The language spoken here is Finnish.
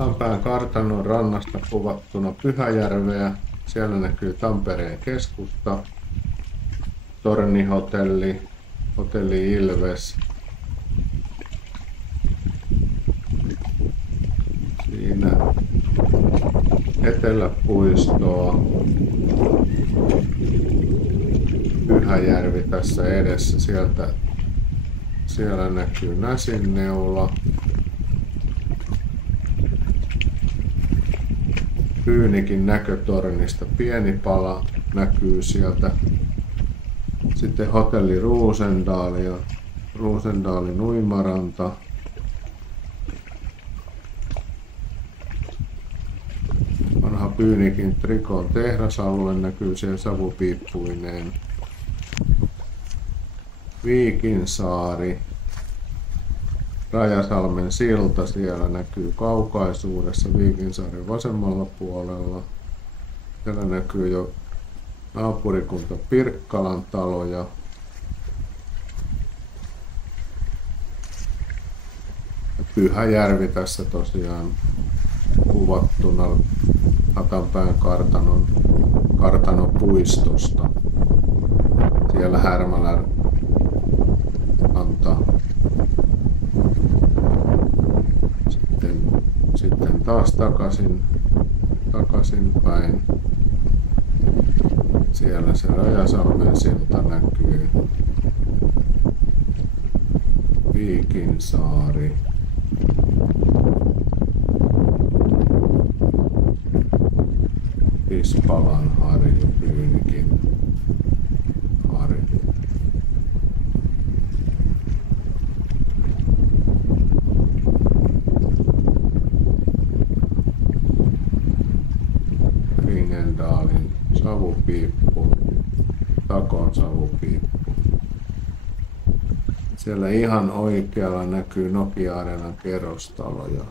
Hatanpään kartanon rannasta kuvattuna Pyhäjärveä. Siellä näkyy Tampereen keskusta, Tornihotelli, Hotelli Ilves. Siinä Eteläpuistoa, Pyhäjärvi tässä edessä, siellä näkyy Näsinneula. Pyynikin näkötornista pieni pala näkyy sieltä. Sitten hotelli Roosendahl ja Roosendahlin uimaranta. Vanha Pyynikin Trikon tehdasalue näkyy siellä savupiippuineen. Viikinsaari. Rajasalmen silta siellä näkyy kaukaisuudessa Viikinsaaren vasemmalla puolella. Siellä näkyy jo naapurikunta Pirkkalan taloja. Ja Pyhäjärvi tässä tosiaan kuvattuna Hatanpään kartanopuistosta. Siellä Härmälän ranta. Sitten taas takaisin päin. Siellä se Rajasalmen silta näkyy. Viikinsaari. Pispalan harju, Pyynikin harju. Ringendaalin savupiippu, Takon savupiippu. Siellä ihan oikealla näkyy Nokia-areenan kerrostalo ja